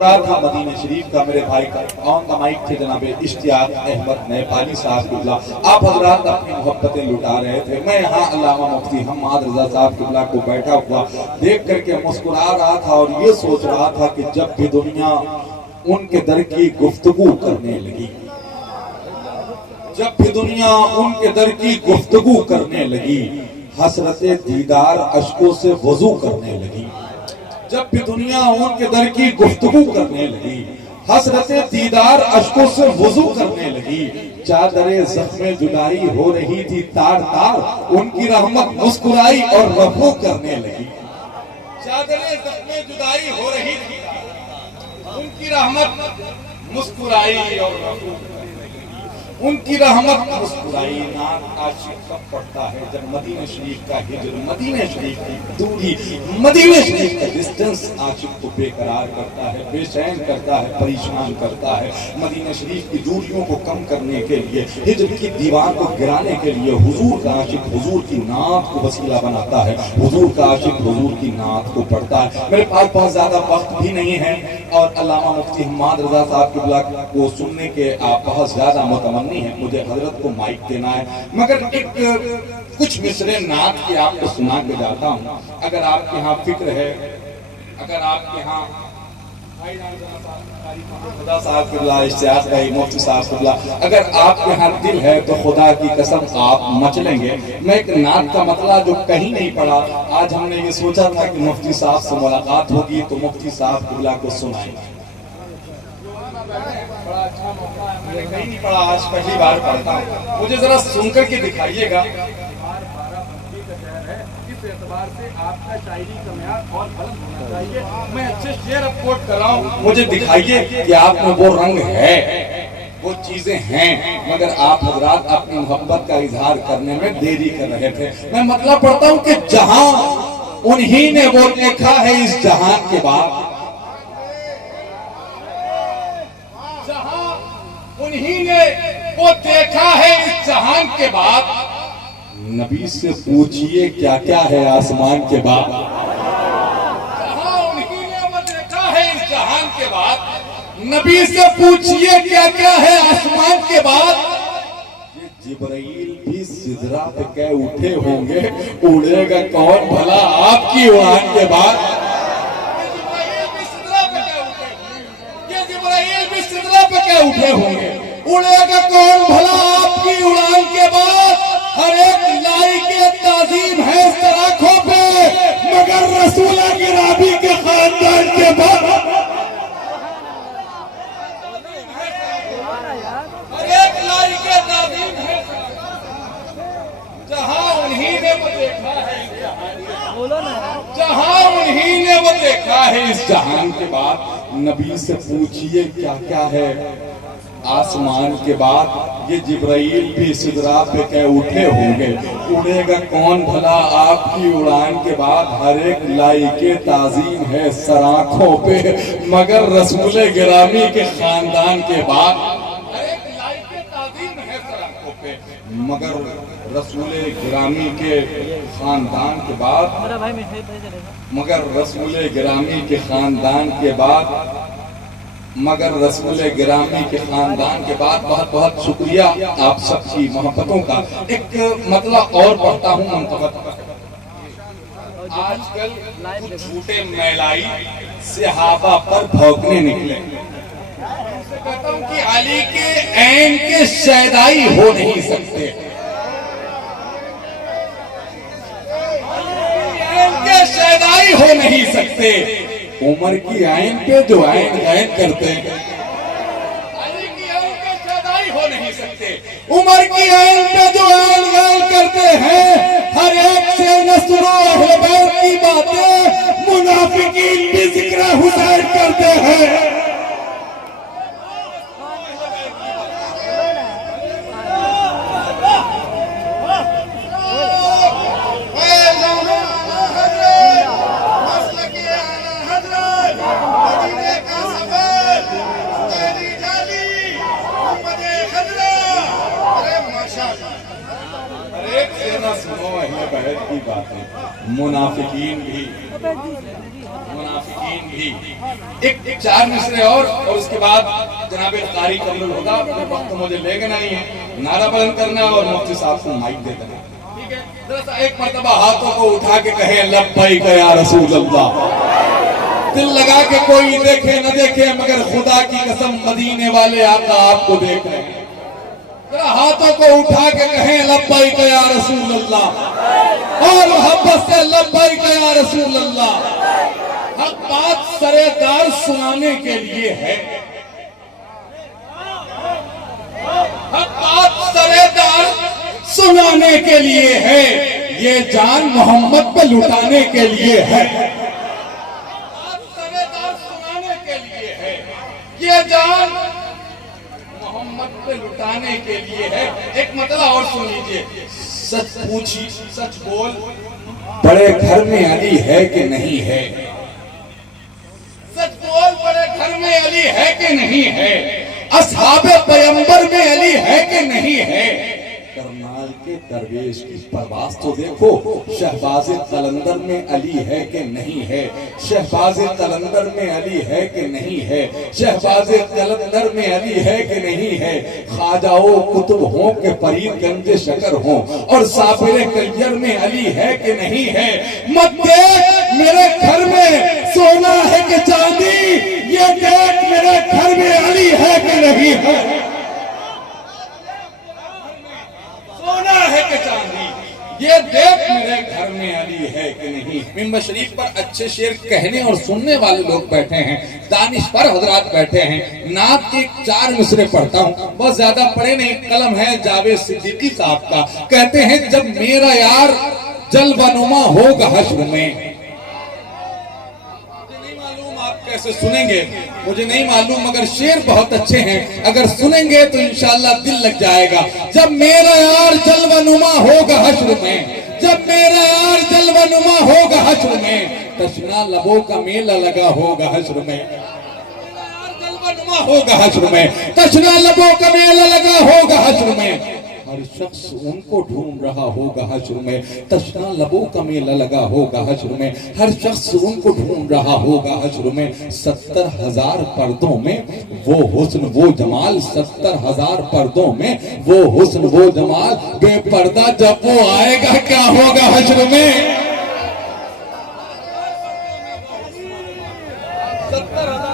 रहा था मदीने शरीफ का मेरे भाई का ऑन द माइक थे जनाब इश्तियाक अहमद नेपाली साहब किबला। आप हजरात अपनी मोहब्बतें लुटा रहे थे। मैं यहाँ अल्लामा मुफ्ती हम्माद रजा साहब किबला को बैठा हुआ देख करके मुस्कुरा रहा था और ये सोच रहा था कि जब भी दुनिया उनके दर की गुफ्तगू करने लगी, जब भी दुनिया उनके दर की गुफ्तगू करने लगी, हसरते दीदार अश्कों से वजू करने लगी। जब भी दुनिया उनके दर की गुफ्तगू करने लगी, हसरते दीदार अश्कों से वजू करने लगी, चादरे ज़ख्मे जुदाई हो रही थी तार तार, उनकी रहमत मुस्कुराई और रफू करने लगी। चादरे ज़ख्मे जुदाई हो रही थी, उनकी रहमत मुस्कुराई और रफू, उनकी रहमत मुस्कुराई। नाम आशिक कब पड़ता है जब मदीना शरीफ का हिजर, मदीना शरीफ की दूरी, मदीना शरीफ का डिस्टेंस आशिक को बेकरार करता है, बेचैन करता है, परेशान करता है। मदीना शरीफ की दूरियों को कम करने के लिए, हिजर की दीवार को गिराने के लिए हुजूर का आशिक हुजूर की नात को वसीला बनाता है, हुजूर का आशिक हुजूर की नात को पढ़ता है। मेरे पास बहुत ज्यादा वक्त भी नहीं है और अल्लामा मुफ्ती हम्माद रजा साहब किबला को सुनने के आप बहुत ज्यादा मुतमन्नी है, मुझे हजरत को माइक देना है, मगर एक कुछ मिसरे नात के आपको सुना के जाता हूँ। अगर आपके यहाँ फिक्र है, अगर आपके यहाँ खुदा साहब किबला, इश्तियाक भाई मुफ्ती साहब किबला, अगर आपके यहाँ दिल है तो खुदा की कसम आप मचलेंगे। मैं एक नात का मतलब जो कहीं नहीं पढ़ा, आज हमने ये सोचा था कि मुफ्ती साहब से मुलाकात होगी तो मुफ्ती साहब किबला को सुनाएंगे। बड़ा अच्छा मौका है, मैंने कहीं नहीं पढ़ा, आज पहली बार पढ़ता हूँ। मुझे जरा सुनकर के दिखाइएगा। इस एतबार से आपका शायरी का म्यार और बुलंद होना चाहिए। मैं अच्छे शेर अब कोट कर रहा हूँ, मुझे दिखाइए कि आप में वो रंग है, वो चीजें हैं, मगर आप हजरात अपनी मोहब्बत का इजहार करने में देरी कर रहे थे। मैं मतलब पढ़ता हूँ कि जहां उन्हीं ने वो देखा है इस जहान के बाद, उन्हीं ने वो देखा है इस जहान के बाद, नबी से पूछिए क्या क्या है आसमान के बाद। जहां उन्हीं ने वो देखा है इस जहान के बाद, नबी से पूछिए क्या क्या है आसमान के बाद। ये जिब्राइल भी सिदरा पे कह उठे होंगे, उड़ेगा कौन भला आपकी उड़ान के बाद। उठे होंगे, उड़ेगा कौन भला आपकी उड़ान के बाद। हर एक लाई के ताजीम है सराखों पे, मगर रसूल गिराबी के खानदान के बाद। हर एक लाई के ताजीम है, जहां उन्हीं ने वो देखा है, जहां उन्हीं ने वो देखा है इस जहान के बाद, नबी से पूछिए क्या क्या है आसमान के बाद। ये जिब्राइल भी सिदरा पे कह उठे होंगे, उड़ेगा कौन भला आपकी उड़ान के बाद। हर एक लाई के ताजीम है सराखों पे, मगर रसूल गिरामी के खानदान के बाद। हर एक लाई के ताजीम है सराखों पे, मगर रसूल गिरामी के खानदान के बाद, मगर रसूल गिरामी के खानदान के बाद, मगर रसूल गिरामी के खानदान के बाद। बहुत बहुत शुक्रिया आप सबकी मोहब्बतों का। एक मतलब और पढ़ता हूँ मंतबत। आजकल कुछ झूठे मैलाई सहाबा पर भौंकने निकले। कहता हूँ कि अली के ऐन के शैदाई हो नहीं सकते, ऐन के शैदाई हो नहीं सकते। उमर की आयन पे जो आयन गायन करते हैं, अली की आयन के शैदाई हो नहीं सकते। उमर की आयन पे जो आयन गायन करते हैं, हर एक से न सुनो अहले बैत की बातें, मुनाफिकीन भी जिक्र हुसैन करते हैं। सुनो अहले बैत की बातें, मुनाफिकीन भी मुनाफिकीन भी। एक चार मिसरे और उसके बाद जनाब कारी कबूल होगा। वक्त मुझे लेके नहीं है, नारा बुलंद करना और मुफ्ती साहब को माइक दे देना, ठीक है। जरा सा एक मर्तबा हाथों को उठा के कहे लब्बैक या रसूल अल्लाह। दिल लगा के कोई देखे न देखे मगर खुदा की कसम मदीने वाले आका आपको देख रहे हैं। जरा हाथों को उठा के कहें लब्बैक या रसूल अल्लाह और मोहब्बत से लब्बैक या रसूल अल्लाह। हक बात सरेदार सुनाने के लिए है, हक बात सरेदार सुनाने के लिए है, ये जान मोहम्मद पे लुटाने के लिए है। बात सरेदार सुनाने के लिए है, ये जान मोहम्मद पे लुटाने के लिए है। एक मतलब और सुन लीजिए, सच पूछी सच बोल, बड़े घर में अली है कि नहीं है? सच बोल, बड़े घर में अली है कि नहीं है? असहाबे पैगंबर में अली है कि नहीं है? करनाल के दरवेश की परवास तो देखो, शहबाज कलंदर में अली है कि नहीं है? शहबाज कलंदर में अली है कि नहीं है? शहबाज कलंदर में अली है कि नहीं है? ख्वाजाओ कुतुब हों के फरीदगंज शकर हों और साबिर कलियर में अली है कि नहीं है? मत देख मेरे घर में सोना है कि चांदी, ये देख मेरे घर में अली है कि नहीं है? सोना है कि चांदी, ये देख मेरे घर में अली है कि नहीं। मिंबर शरीफ पर अच्छे शेर कहने और सुनने वाले लोग बैठे हैं, दानिशवर हजरात बैठे हैं। नात के 4 मिसरे पढ़ता हूँ, बहुत ज्यादा पढ़े नहीं। कलम है जावेद सिद्दीकी साहब का। कहते हैं जब मेरा यार जलवानुमा होगा हश्र में। कैसे सुनेंगे मुझे नहीं मालूम, मगर शेर बहुत अच्छे हैं, अगर सुनेंगे तो इंशाल्लाह दिल लग जाएगा। जब मेरा यार जलवानुमा होगा हश्र में, जब मेरा यार जलवानुमा होगा हश्र में, तशना लबों का मेला लगा होगा हश्र में। जलवानुमा होगा हश्र में, तशना लबों का मेला लगा होगा हश्र में। हर शख्स उनको ढूंढ रहा होगा हश्र में, तशना लबों का मेला लगा होगा हश्र में। हर शख्स उनको ढूंढ रहा होगा हश्र में। 70,000 पर्दों में वो हुस्न वो जमाल, 70,000 पर्दों में वो हुस्न वो जमाल, बेपर्दा जब वो आएगा क्या होगा हश्र में। 70,000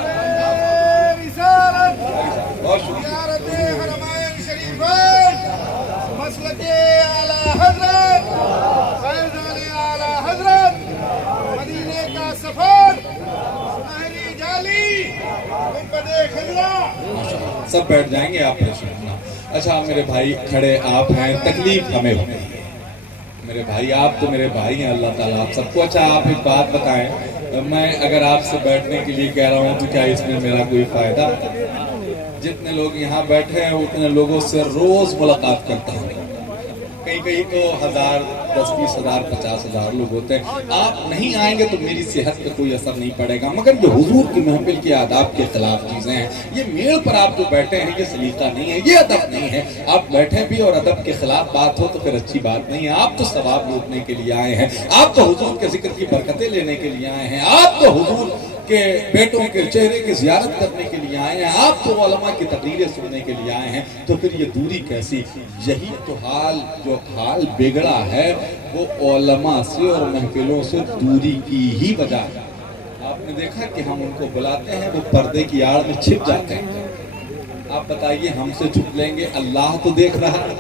सब बैठ जाएंगे, आप अच्छा मेरे भाई खड़े आप हैं, तकलीफ हमें होती है। मेरे भाई आप तो मेरे भाई हैं, अल्लाह ताला आप सबको। अच्छा आप एक बात बताएं, मैं अगर आपसे बैठने के लिए कह रहा हूँ तो क्या इसमें मेरा कोई फायदा? जितने लोग यहाँ बैठे हैं उतने लोगों से रोज मुलाकात करता हूँ। कहीं कहीं तो 1000, 10, 20,000, 50,000 लोग होते हैं। आप नहीं आएंगे तो मेरी सेहत पे कोई असर नहीं पड़ेगा, मगर ये हुजूर की महफिल के आदाब के खिलाफ चीजें हैं। ये मेल पर आप जो बैठे हैं ये सलीका नहीं है, ये अदब नहीं है। आप बैठे भी और अदब के खिलाफ बात हो तो फिर अच्छी बात नहीं है। आप तो सवाब लूटने के लिए आए हैं, आप तो हुजूर के जिक्र की बरकतें लेने के लिए आए हैं, आप तो हुजूर के बेटों के चेहरे की जियारत करने के लिए आए हैं, आप तो उलमा की तकरीरें सुनने के लिए आए हैं। तो फिर ये दूरी कैसी? यही तो हाल जो हाल बिगड़ा है वो उलमा से और महफिलों से दूरी की ही वजह है। आपने देखा कि हम उनको बुलाते हैं, वो पर्दे की आड़ में छिप जाते हैं। आप बताइए हमसे छुप लेंगे? अल्लाह तो देख रहा है,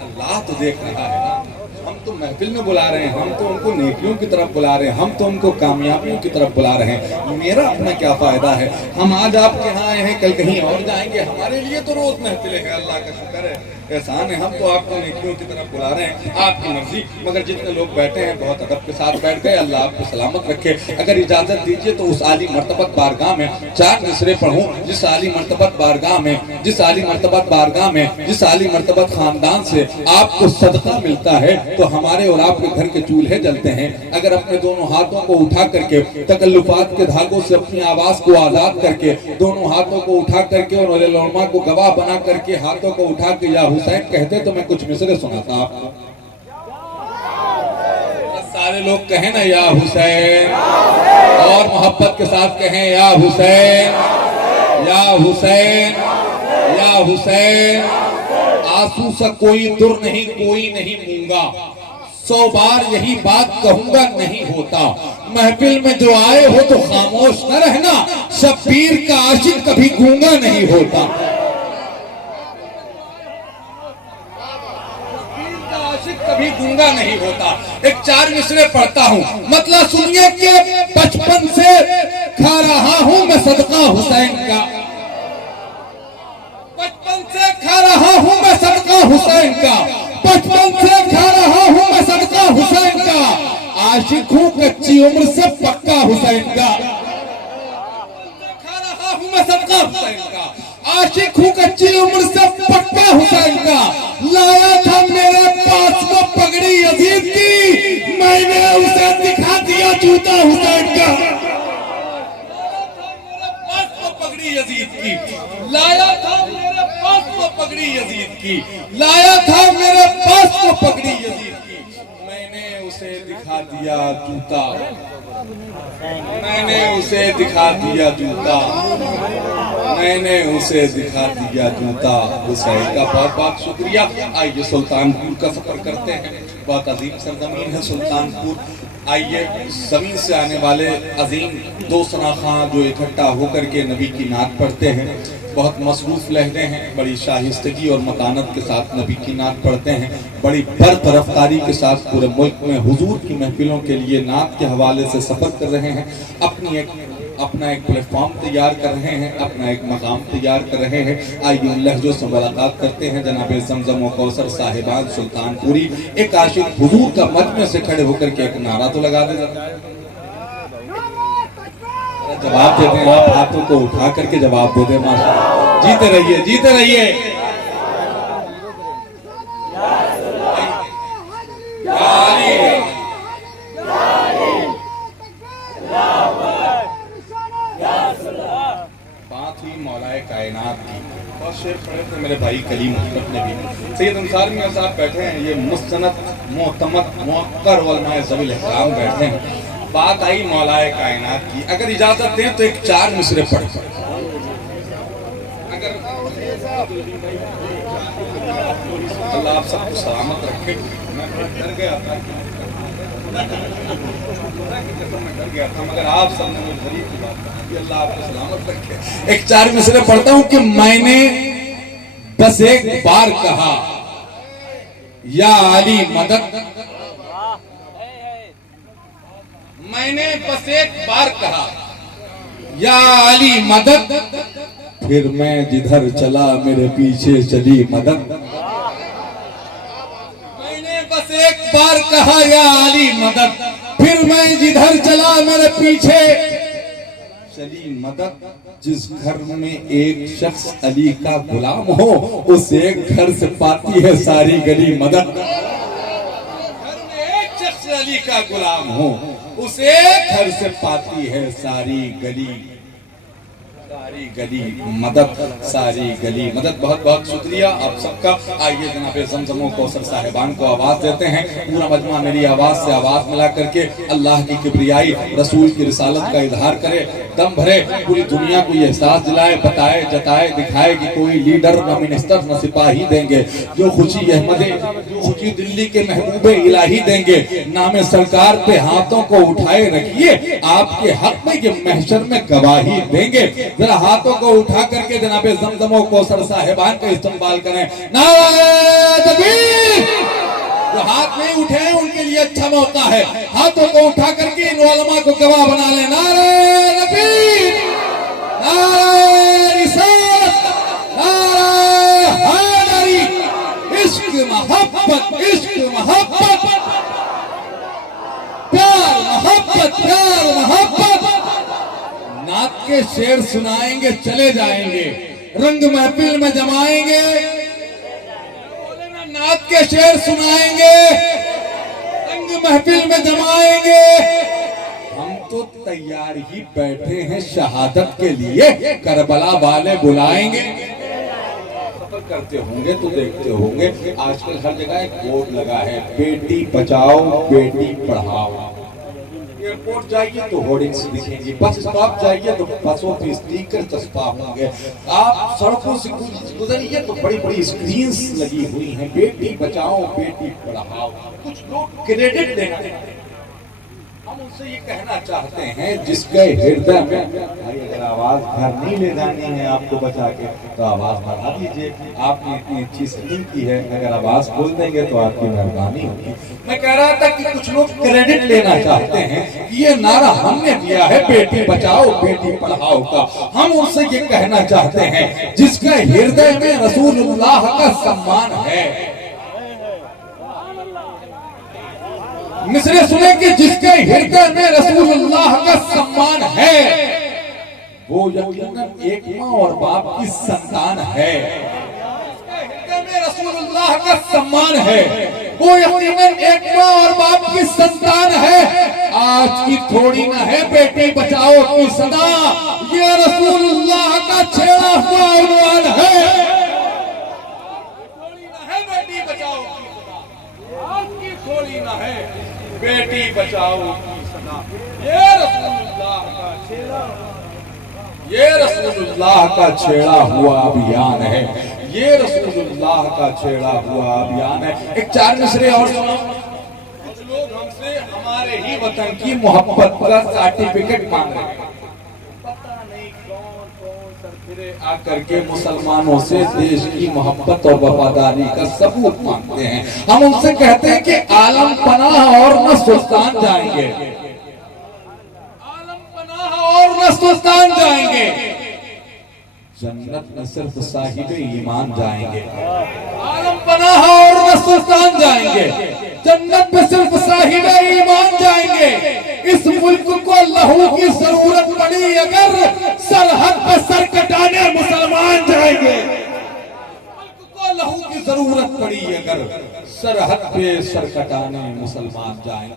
अल्लाह तो देख रहा है ना। हम तो महफिल में बुला रहे हैं, हम तो उनको नेकियों की तरफ बुला रहे हैं, हम तो उनको कामयाबियों की तरफ बुला रहे हैं। मेरा अपना क्या फायदा है? हम आज आपके यहाँ आए हैं, कल कहीं और जाएंगे, हमारे लिए तो रोज महफिलें हैं। अल्लाह का शुक्र है, एहसान है, हम तो आपको नेकियों की तरफ बुला रहे हैं, आपकी मर्जी। मगर जितने लोग बैठे हैं बहुत अदब के साथ बैठ गए, अल्लाह आपको सलामत रखे। अगर इजाजत दीजिए तो उस आली मर्तबत बारगाह में 4 मिसरे पढ़ूं, जिस आली मर्तबत बारगाह में, जिस आली मर्तबत बारगाह में, जिस आली मर्तबत खानदान से आपको सदका मिलता है तो हमारे और आपके घर के चूल्हे जलते हैं। अगर अपने दोनों हाथों को उठा करके तकल्लुफात के धागों से अपनी आवाज को आजाद करके, दोनों हाथों को उठा करके और उलमा को गवाह बना करके हाथों को उठा के या हुसैन कहते तो मैं कुछ मिसरे सुनाता आपको। सारे लोग कहें ना या हुसैन, और मोहब्बत के साथ कहें या हुसैन, या हुसैन, या हुसैन। आंसू सा कोई दुर नहीं, कोई नहीं मूंगा, 100 बार यही बात कहूंगा नहीं होता। महफिल में जो आए हो तो खामोश न रहना, शब्बीर का आशिक कभी गूंगा नहीं होता। शब्बीर का आशिक कभी गूंगा नहीं होता। एक 4 मिसरे पढ़ता हूँ, मतलब सुनिए कि बचपन से खा रहा हूँ मैं सदका हुसैन का, बचपन से खा रहा हूँ मैं सदका हुसैन का, बचपन से खा रहा हूँ मैं सदका हुसैन का, आशिक हूँ कच्ची उम्र से पक्का हुसैन का, खा रहा हूँ मैं सदका हुसैन का, आशिक हूँ कच्ची उम्र से पक्का हुसैन का। लाया था मेरे पास वो पगड़ी यजीद की, मैंने उसे दिखा दिया जूता हुसैन का। पगड़ी यजीद की लाया था मेरे पास वो पगड़ी यजीद की, लाया था मेरे पास वो पगड़ी यजीद की, मैंने उसे दिखा दिया जूता, मैंने उसे दिखा दिया जूता, मैंने उसे दिखा दिया जूता हुसैन का। बहुत बहुत शुक्रिया। आइए सुल्तानपुर का सफर करते हैं। बहुत अजीम सरजमीन है सुल्तानपुर। आइए जमीन से आने वाले अजीम दो सनाखा जो इकट्ठा होकर के नबी की नात पढ़ते हैं, बहुत मसरूफ लहजे हैं, बड़ी शाहिस्तगी और मतानत के साथ नबी की नात पढ़ते हैं, बड़ी बरतरफ्तारी के साथ पूरे मुल्क में हुजूर की महफिलों के लिए नात के हवाले से सफ़र कर रहे हैं, अपना एक प्लेटफॉर्म तैयार कर रहे हैं, अपना एक मकाम तैयार कर रहे हैं। आइए उन लहजों से मुलाकात करते हैं। जनाब ज़मज़म व कौसर साहिबान सुल्तानपुरी एक आशिक हुजूर का मजमे से खड़े होकर के एक नारा तो लगा दे, जवाब देते हैं। आप हाथों को उठा करके जवाब दे दें। माशाअल्लाह, जीते रहिए, जीते रहिए। बात हुई मौलाए कायनात की, और शेर पढ़े थे मेरे भाई कलीम अहमद ने भी। सैयद अंसार मियां साहब बैठे हैं, ये मुस्तनद मोहतमद मुअक्कर उलमाए ज़वील इहतराम बैठे हैं। बात आई मौलाए कायनात की। अगर इजाजत दें तो एक 4 मिसरे पढ़, अगर अल्लाह आप सबको सलामत रखे। मैं डर गया था, गया था, मगर आप सबने मुझे गरीब की बात कही, अल्लाह आपको सलामत रखे। एक 4 मिसरे पढ़ता हूँ कि मैंने बस एक बार कहा या अली मदद, मैंने बस एक बार कहा या अली मदद, फिर मैं जिधर चला मेरे पीछे चली मदद। मैंने बस एक बार कहा या अली मदद, फिर मैं जिधर चला मेरे पीछे चली मदद। जिस घर में एक शख्स अली का गुलाम हो, उस एक घर से पाती है सारी गली मदद। घर में एक शख्स अली का गुलाम हो, उस एक घर से पाती है सारी गली मदद, सारी गली मदद। बहुत बहुत शुक्रिया आप सबका। आइए जनाब ज़मज़म व कौसर साहिबान को आवाज देते हैं। पूरा मजमा मेरी आवाज से आवाज मिला करके अल्लाह की किबरियाई, रसूल की रिसालत का इजहार करे, दम भरे, पूरी दुनिया को ये एहसास दिलाए, बताए, जताए, दिखाए कि कोई लीडर न मिनिस्टर न सिपाही देंगे, जो खुशी अहमदे, जो खुशी दिल्ली के महबूबे इलाही देंगे। नाम सरकार पे हाथों को उठाए रखिए, आपके हक में ये महशर में गवाही देंगे। जरा हाथों को उठा करके जनाबे ज़मज़म व कौसर साहिबान का इस्तेमाल करें। नारे तकबीर। जो हाथ नहीं उठे हैं उनके लिए अच्छा मौका है, हाथों को उठा करके इन उलमा को गवाह बना लें। नारे तकबीर, नारे रिसालत, नारे हैदरी। इश्क मोहब्बत, इश्क मोहब्बत, प्यार मोहब्बत, प्यार मोहब्बत। नात के शेर सुनाएंगे, चले जाएंगे, रंग महफिल में जमाएंगे। नात के शेर सुनाएंगे, रंग महफिल में जमाएंगे। हम तो तैयार ही बैठे हैं शहादत के लिए, करबला वाले बुलाएंगे। करते होंगे तो देखते होंगे आजकल हर जगह एक बोर्ड लगा है, बेटी बचाओ बेटी पढ़ाओ। एयरपोर्ट जाइए तो होर्डिंग्स दिखेंगी, बस स्टॉप जाइए तो बसों पे स्टिकर चस्पा होंगे, आप सड़कों से गुजरिए तो बड़ी बड़ी स्क्रीन्स लगी हुई हैं, बेटी बचाओ बेटी पढ़ाओ। कुछ लोग क्रेडिट देना चाहते हैं, हम उनसे ये कहना चाहते हैं जिसके हृदय में भाई अगर आवाज घर नहीं ले जानी है आपको बचा के तो आवाज बढ़ा दीजिए। आपने इतनी अच्छी सेटिंग की है, अगर आवाज खोल देंगे तो आपकी मेहरबानी होगी। मैं कह रहा था कि कुछ लोग क्रेडिट लेना चाहते हैं कि ये नारा हमने दिया है बेटी बचाओ बेटी पढ़ाओ का। हम उनसे ये कहना चाहते हैं जिसके हृदय में रसूलुल्लाह का सम्मान है। मिसरे सुने कि जिसके हृदय में रसूलुल्लाह का सम्मान है वो यकीनन एक माँ और बाप की संतान है। जिसके हृदय में रसूलुल्लाह का सम्मान है वो यकीनन एक माँ और बाप की संतान है। आज की थोड़ी ना है बेटी बचाओ की सदा, ये रसूलुल्लाह का छेड़ा हुआ उन्वान है। थोड़ी ना है बेटी बचाओ की सदा, आज की थोड़ी ना है बेटी बचाओ की सदा। ये रसूलुल्लाह का छेड़ा, ये रसूलुल्लाह का छेड़ा हुआ अभियान है, ये रसूलुल्लाह का छेड़ा हुआ अभियान है। एक चार मिसरे और सुनो। कुछ लोग हमसे हमारे ही वतन की मोहब्बत का सर्टिफिकेट मांग रहे हैं, पता नहीं कौन कौन सरफिरे आकर के मुसलमानों से देश की मोहब्बत और वफादारी का सबूत मांगते हैं। हम उनसे कहते हैं कि आलम पनाह और न सुल्तान जाएंगे, आलम पनाह और न सुल्तान जाएंगे, जन्नत में सिर्फ साहिबे ईमान जाएंगे। आलम पनाह और न सुल्तान जाएंगे, जन्नत में सिर्फ साहिबे ईमान जाएंगे। इस मुल्क को लहू की जरूरत पड़ी अगर सरहद पे सर कटाने मुसलमान जाएंगे। मुल्क को लहू की जरूरत पड़ी अगर सरहद पे सर कटाने मुसलमान जाएंगे।